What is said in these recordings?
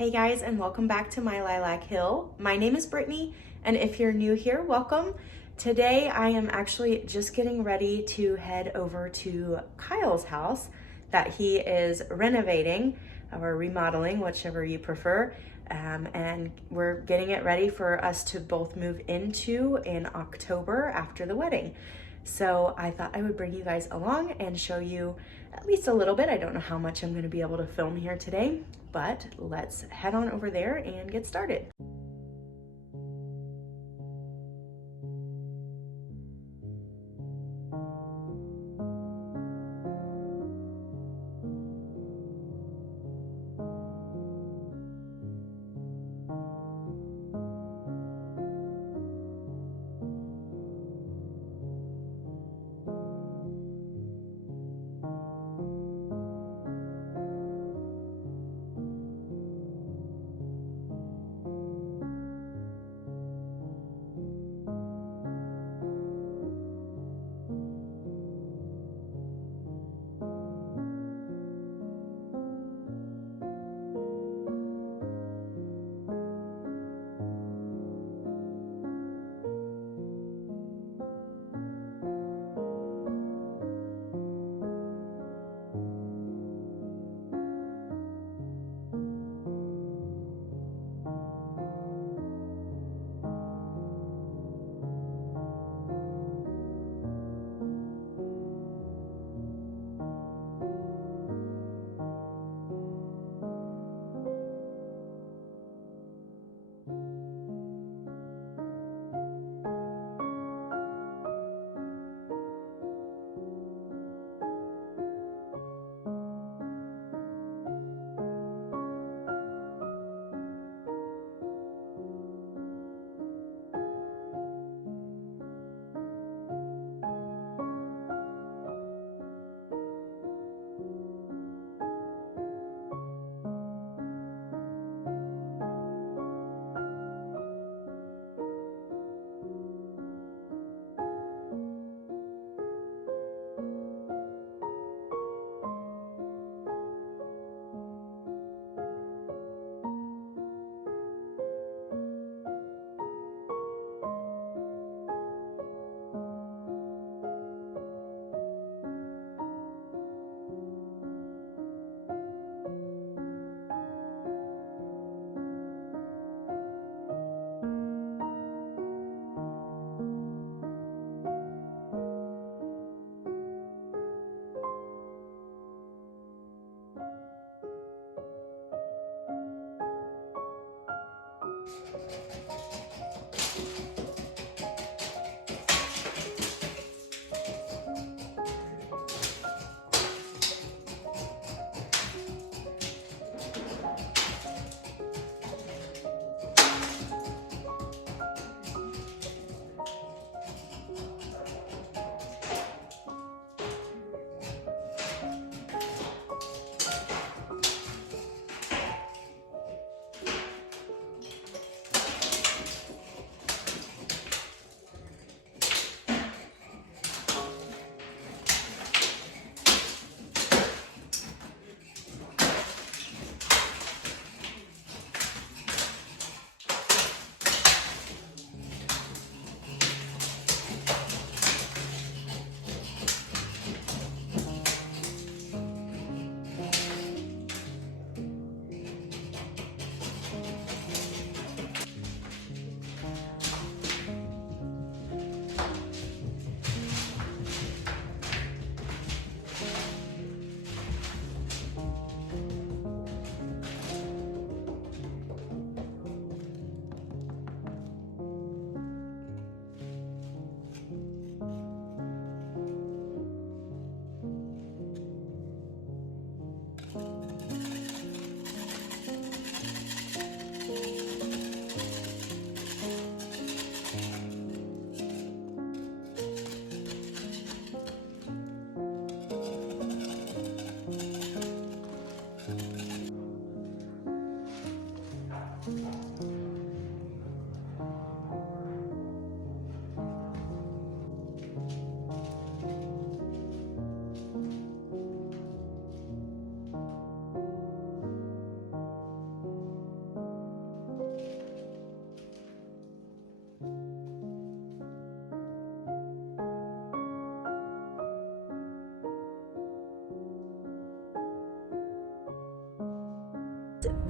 Hey guys, and welcome back to My Lilac Hill. My name is Brittney, and if you're new here, welcome. Today I am actually just getting ready to head over to Kyle's house that he is renovating or remodeling, whichever you prefer. And we're getting it ready for us to both move into in October after the wedding. So I thought I would bring you guys along and show you at least a little bit. I don't know how much I'm going to be able to film here today, but let's head on over there and get started.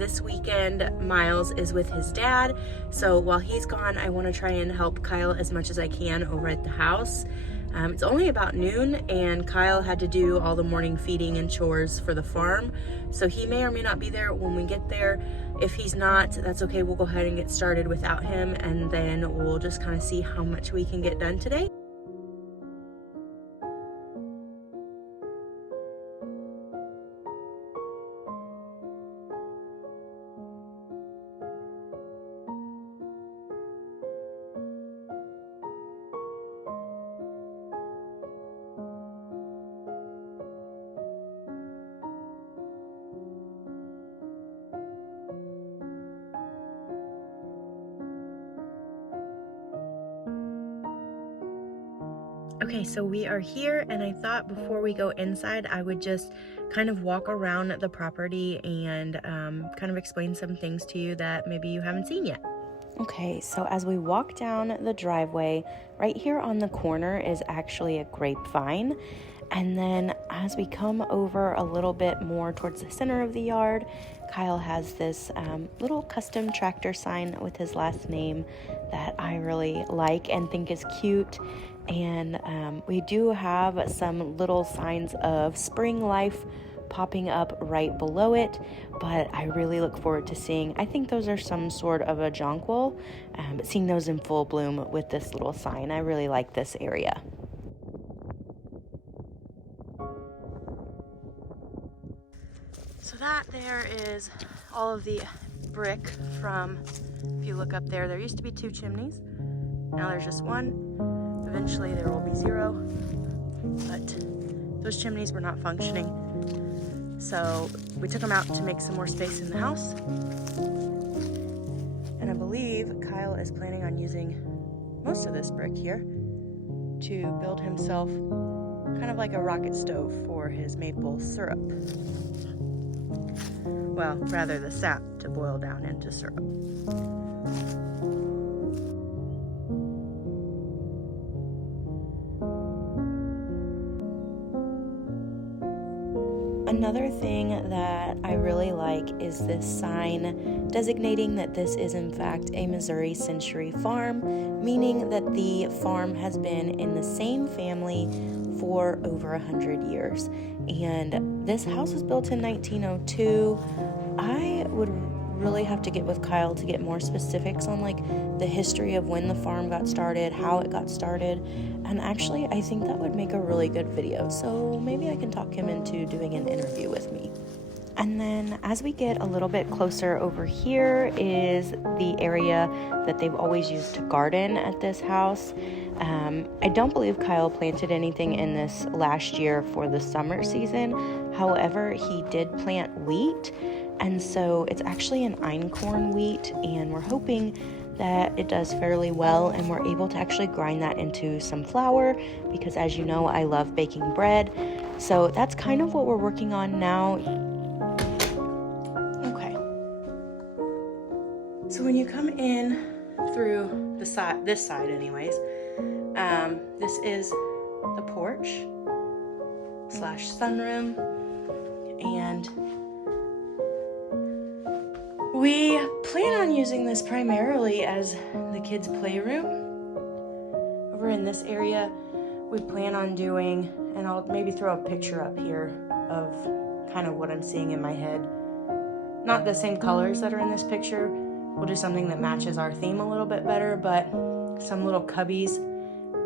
this weekend Miles is with his dad, so while he's gone, I want to try and help Kyle as much as I can over at the house. It's only about noon, and Kyle had to do all the morning feeding and chores for the farm, so he may or may not be there when we get there. If he's not, that's okay. We'll go ahead and get started without him, and then we'll just kind of see how much we can get done today. Okay, so we are here, and I thought before we go inside, I would just kind of walk around the property and kind of explain some things to you that maybe you haven't seen yet. Okay, so as we walk down the driveway, right here on the corner is actually a grapevine. And then as we come over a little bit more towards the center of the yard, Kyle has this little custom tractor sign with his last name that I really like and think is cute. And we do have some little signs of spring life popping up right below it, but I really look forward to seeing, I think those are some sort of a jonquil, but seeing those in full bloom with this little sign. I really like this area. So that there is all of the brick from, if you look up there, there used to be 2 chimneys. Now there's just one. Eventually there will be 0, but those chimneys were not functioning. So we took them out to make some more space in the house. And I believe Kyle is planning on using most of this brick here to build himself kind of like a rocket stove for his maple syrup. Well, rather the sap to boil down into syrup. Another thing that I really like is this sign designating that this is in fact a Missouri Century farm, meaning that the farm has been in the same family for over 100 years. And this house was built in 1902. I would really have to get with Kyle to get more specifics on like the history of when the farm got started, how it got started, and actually I think that would make a really good video, so maybe I can talk him into doing an interview with me. And then as we get a little bit closer over here is the area that they've always used to garden at this house. I don't believe Kyle planted anything in this last year for the summer season. However, he did plant wheat, and so it's actually an einkorn wheat, and we're hoping that it does fairly well and we're able to actually grind that into some flour because, as you know, I love baking bread. So that's kind of what we're working on now. Okay. So when you come in through the side, this side anyways, this is the porch / sunroom, and we plan on using this primarily as the kids' playroom. Over in this area, we plan on doing, and I'll maybe throw a picture up here of kind of what I'm seeing in my head. Not the same colors that are in this picture. We'll do something that matches our theme a little bit better, but some little cubbies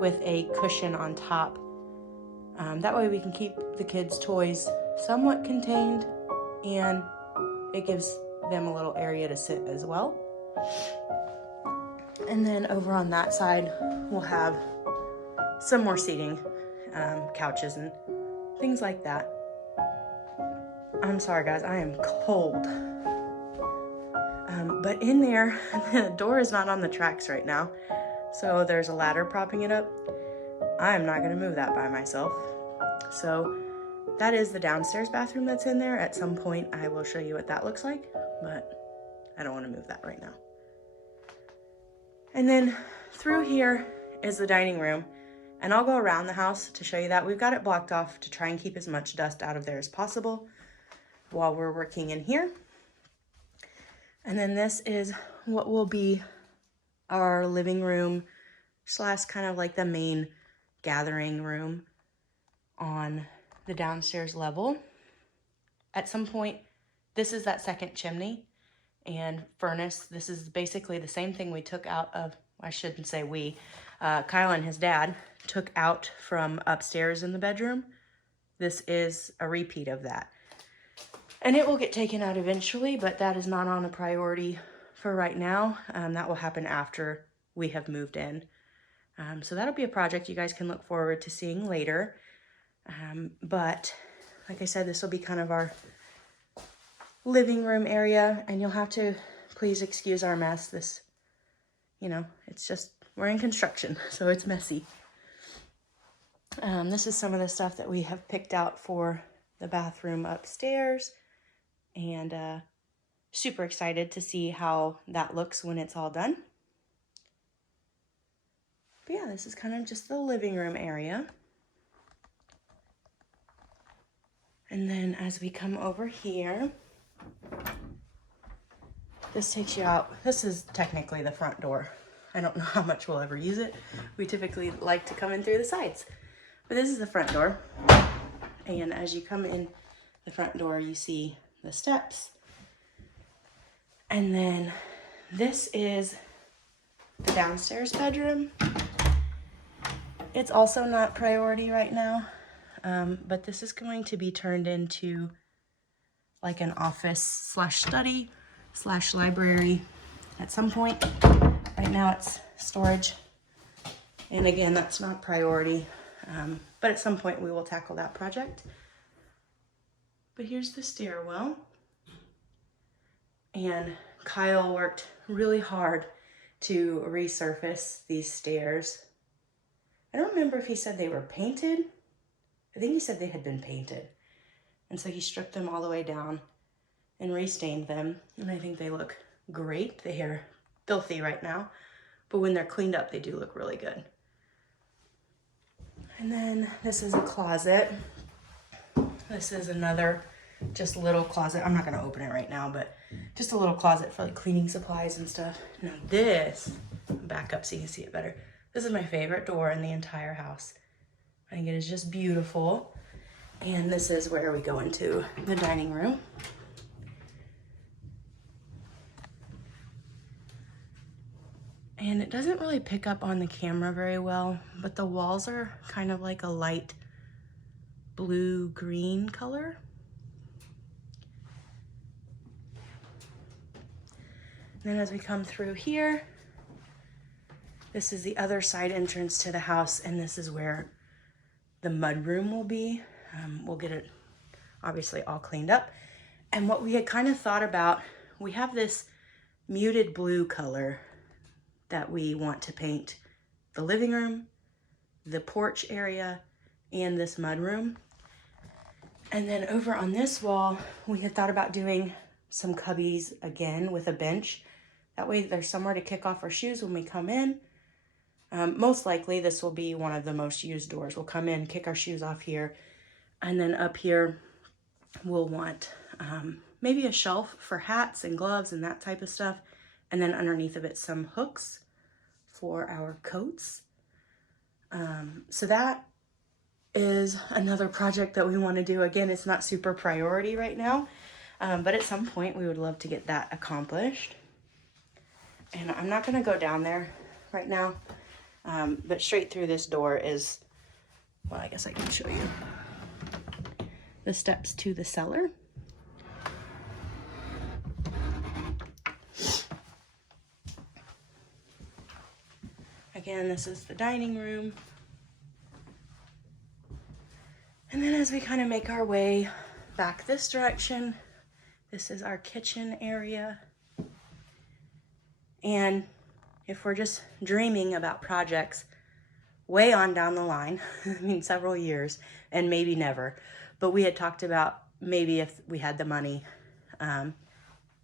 with a cushion on top. That way we can keep the kids' toys somewhat contained, and it gives them a little area to sit as well. And then over on that side, we'll have some more seating, couches and things like that. I'm sorry guys, I am cold. But in there, the door is not on the tracks right now, so there's a ladder propping it up. I am not going to move that by myself. So that is the downstairs bathroom that's in there. At some point I will show you what that looks like, but I don't want to move that right now. And then through here is the dining room, and I'll go around the house to show you that. We've got it blocked off to try and keep as much dust out of there as possible while we're working in here. And then this is what will be our living room slash kind of like the main gathering room on the downstairs level. At some point, this is that second chimney and furnace. This is basically the same thing we took out of, I shouldn't say we, Kyle and his dad took out from upstairs in the bedroom. This is a repeat of that. And it will get taken out eventually, but that is not on a priority for right now. That will happen after we have moved in. So that'll be a project you guys can look forward to seeing later. But like I said, this will be kind of our living room area, and you'll have to please excuse our mess. This, you know, it's just, we're in construction, so it's messy. This is some of the stuff that we have picked out for the bathroom upstairs, and super excited to see how that looks when it's all done. But yeah, this is kind of just the living room area. And then as we come over here, this takes you out. This is technically the front door. I don't know how much we'll ever use it. We typically like to come in through the sides. But this is the front door. And as you come in the front door, you see the steps. And then this is the downstairs bedroom. It's also not priority right now, but this is going to be turned into like an office slash study slash library at some point. Right now it's storage. And again, that's not priority, but at some point we will tackle that project. But here's the stairwell. And Kyle worked really hard to resurface these stairs. I don't remember if he said they were painted. I think he said they had been painted. And so he stripped them all the way down and restained them. And I think they look great. They are filthy right now, but when they're cleaned up, they do look really good. And then this is a closet. This is another just little closet. I'm not gonna open it right now, but just a little closet for like cleaning supplies and stuff. Now this, back up so you can see it better. This is my favorite door in the entire house. I think it is just beautiful. And this is where we go into the dining room. And it doesn't really pick up on the camera very well, but the walls are kind of like a light blue-green color. And then as we come through here, this is the other side entrance to the house, and this is where the mudroom will be. We'll get it obviously all cleaned up. And what we had kind of thought about, we have this muted blue color that we want to paint the living room, the porch area, and this mudroom. And then over on this wall, we had thought about doing some cubbies again with a bench. That way there's somewhere to kick off our shoes when we come in. Most likely this will be one of the most used doors. We'll come in, kick our shoes off here, and then up here we'll want maybe a shelf for hats and gloves and that type of stuff, and then underneath of it some hooks for our coats. So that is another project that we want to do. Again, it's not super priority right now, but at some point we would love to get that accomplished. And I'm not going to go down there right now. But straight through this door is, well, I guess I can show you the steps to the cellar. Again, this is the dining room. And then as we kind of make our way back this direction, this is our kitchen area. And if we're just dreaming about projects way on down the line, I mean, several years and maybe never, but we had talked about maybe if we had the money,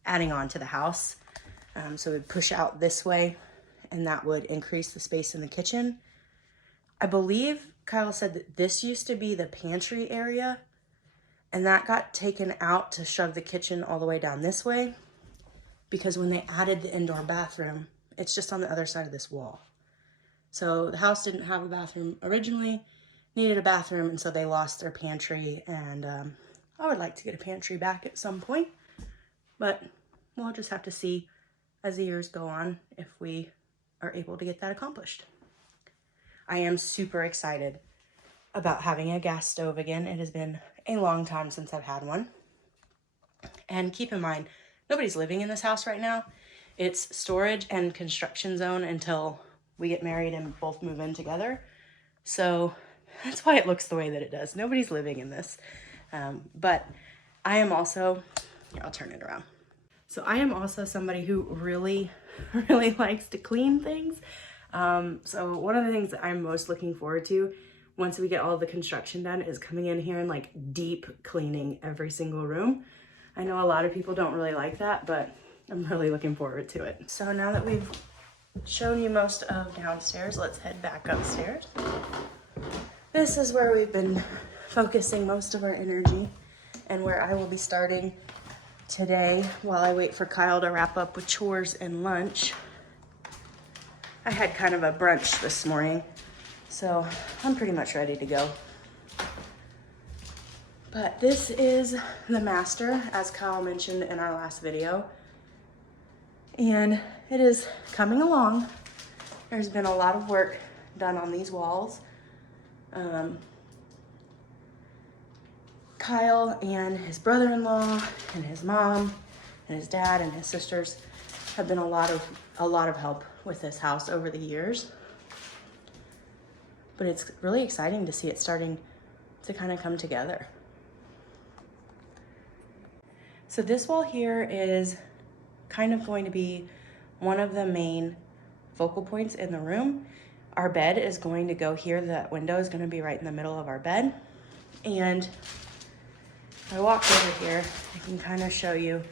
adding on to the house. So we'd push out this way and that would increase the space in the kitchen. I believe Kyle said that this used to be the pantry area and that got taken out to shove the kitchen all the way down this way. because when they added the indoor bathroom, it's just on the other side of this wall. So the house didn't have a bathroom originally, needed a bathroom, and so they lost their pantry, and I would like to get a pantry back at some point, but we'll just have to see as the years go on if we are able to get that accomplished. I am super excited about having a gas stove again. It has been a long time since I've had one. And keep in mind, nobody's living in this house right now. It's storage and construction zone until we get married and both move in together. So that's why it looks the way that it does. Nobody's living in this. But I am also, here, I'll turn it around. So I am also somebody who really, really likes to clean things. So one of the things that I'm most looking forward to once we get all the construction done is coming in here and like deep cleaning every single room. I know a lot of people don't really like that, but I'm really looking forward to it. So now that we've shown you most of downstairs, let's head back upstairs. This is where we've been focusing most of our energy and where I will be starting today while I wait for Kyle to wrap up with chores and lunch. I had kind of a brunch this morning, so I'm pretty much ready to go. But this is the master, as Kyle mentioned in our last video, and it is coming along. There's been a lot of work done on these walls. Kyle and his brother-in-law and his mom and his dad and his sisters have been a lot of help with this house over the years. But it's really exciting to see it starting to kind of come together. So this wall here is kind of going to be one of the main focal points in the room. Our bed is going to go here. That window is going to be right in the middle of our bed. And if I walk over here, I can kind of show you.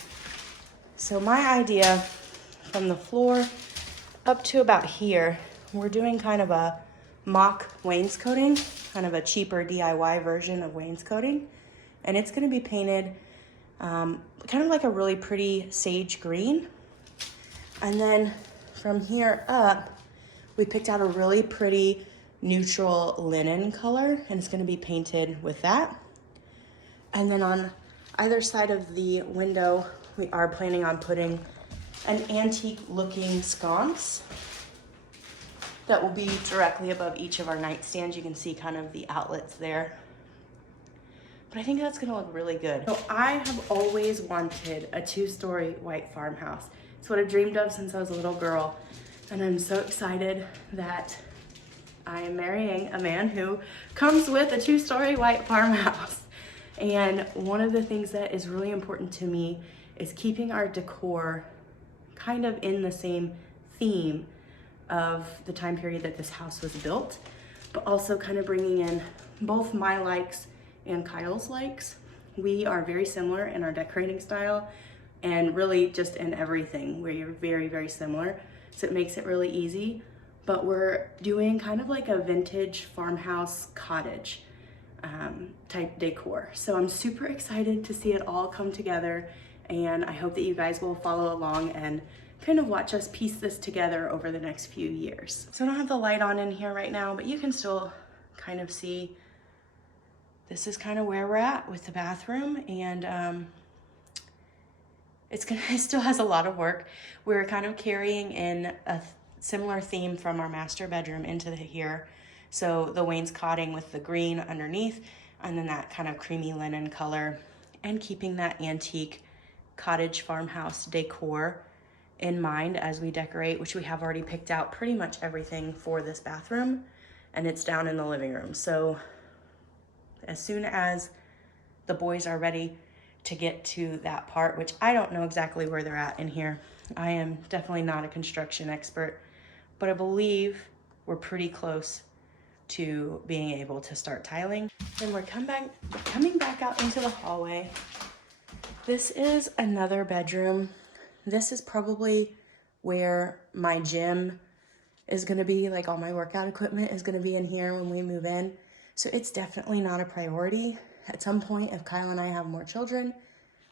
So my idea from the floor up to about here, we're doing kind of a mock wainscoting, kind of a cheaper DIY version of wainscoting. And it's going to be painted kind of like a really pretty sage green. And then from here up, we picked out a really pretty neutral linen color, and it's going to be painted with that. And then on either side of the window, we are planning on putting an antique looking sconce that will be directly above each of our nightstands. You can see kind of the outlets there. But I think that's gonna look really good. So I have always wanted a 2-story white farmhouse. It's what I dreamed of since I was a little girl. And I'm so excited that I am marrying a man who comes with a 2-story white farmhouse. And one of the things that is really important to me is keeping our decor kind of in the same theme of the time period that this house was built, but also kind of bringing in both my likes and Kyle's likes. We are very similar in our decorating style and really just in everything. We're very, very similar. So it makes it really easy, but we're doing kind of like a vintage farmhouse cottage type decor. So I'm super excited to see it all come together, and I hope that you guys will follow along and kind of watch us piece this together over the next few years. So I don't have the light on in here right now, but you can still kind of see this is kind of where we're at with the bathroom, and it still has a lot of work. We're kind of carrying in a similar theme from our master bedroom into here. So the wainscoting with the green underneath, and then that kind of creamy linen color, and keeping that antique cottage farmhouse decor in mind as we decorate, which we have already picked out pretty much everything for this bathroom, and it's down in the living room. So as soon as the boys are ready to get to that part, which I don't know exactly where they're at in here. I am definitely not a construction expert, but I believe we're pretty close to being able to start tiling. Then we're coming back out into the hallway. This is another bedroom. This is probably where my gym is gonna be, like all my workout equipment is gonna be in here when we move in. So it's definitely not a priority. At some point, if Kyle and I have more children,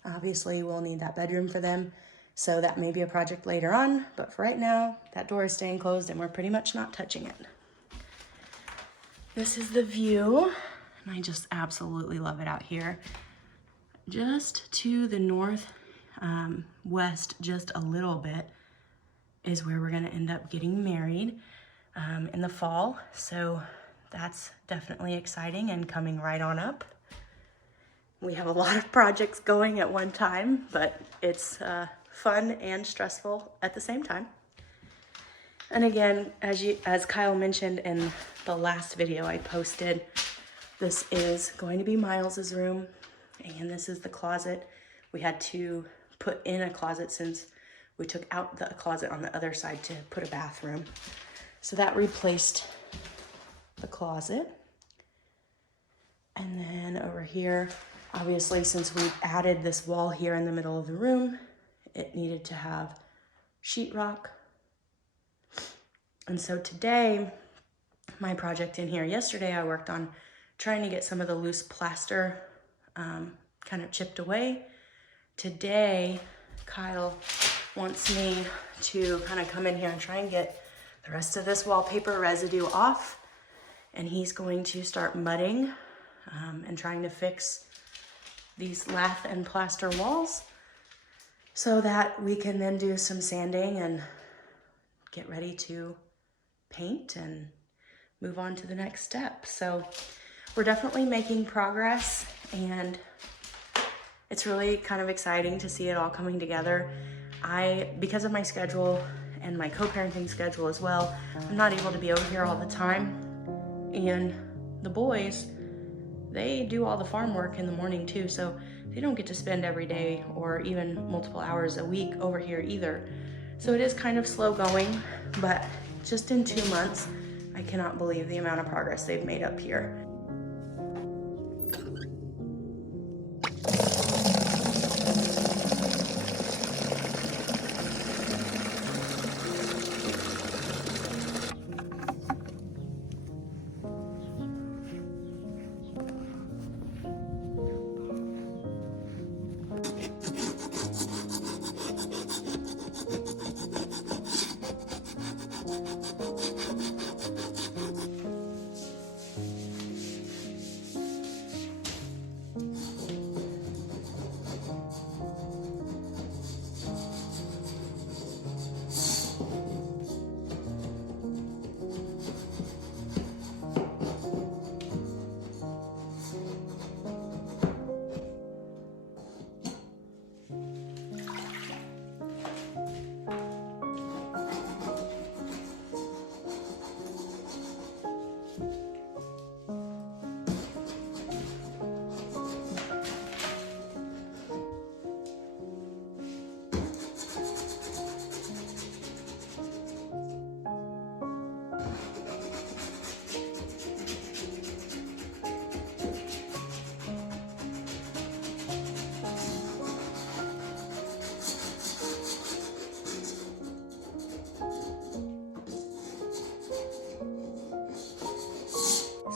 obviously we'll need that bedroom for them. So that may be a project later on, but for right now, that door is staying closed and we're pretty much not touching it. This is the view, and I just absolutely love it out here. Just to the north west, just a little bit, is where we're gonna end up getting married in the fall. So that's definitely exciting and coming right on up. We have a lot of projects going at one time, but it's fun and stressful at the same time. And again, as Kyle mentioned in the last video I posted, this is going to be Miles's room, and this is the closet. We had to put in a closet since we took out the closet on the other side to put a bathroom. So that replaced the closet. And then over here, obviously, since we added this wall here in the middle of the room, it needed to have sheetrock. And so today, my project in here, yesterday I worked on trying to get some of the loose plaster kind of chipped away. Today, Kyle wants me to kind of come in here and try and get the rest of this wallpaper residue off. And he's going to start mudding and trying to fix these lath and plaster walls so that we can then do some sanding and get ready to paint and move on to the next step. So we're definitely making progress, and it's really kind of exciting to see it all coming together. Because of my schedule and my co-parenting schedule as well, I'm not able to be over here all the time. And the boys, they do all the farm work in the morning too, so they don't get to spend every day or even multiple hours a week over here either. So it is kind of slow going, but just in 2 months, I cannot believe the amount of progress they've made up here.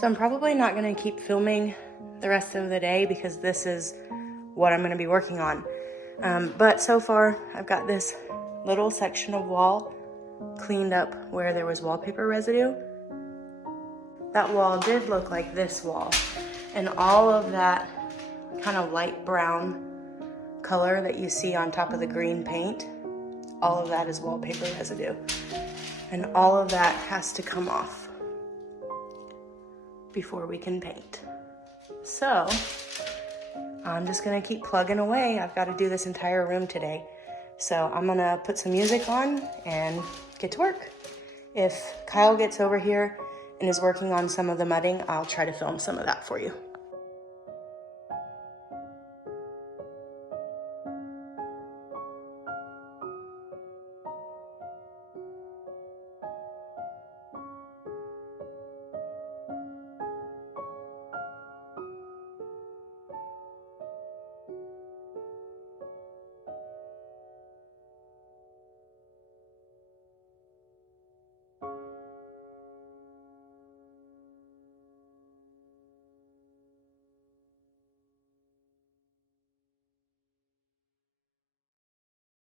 So I'm probably not gonna keep filming the rest of the day because this is what I'm gonna be working on. But so far, I've got this little section of wall cleaned up where there was wallpaper residue. That wall did look like this wall. And all of that kind of light brown color that you see on top of the green paint, all of that is wallpaper residue. And all of that has to come off before we can paint. So I'm just gonna keep plugging away. I've got to do this entire room today. So I'm gonna put some music on and get to work. If Kyle gets over here and is working on some of the mudding, I'll try to film some of that for you.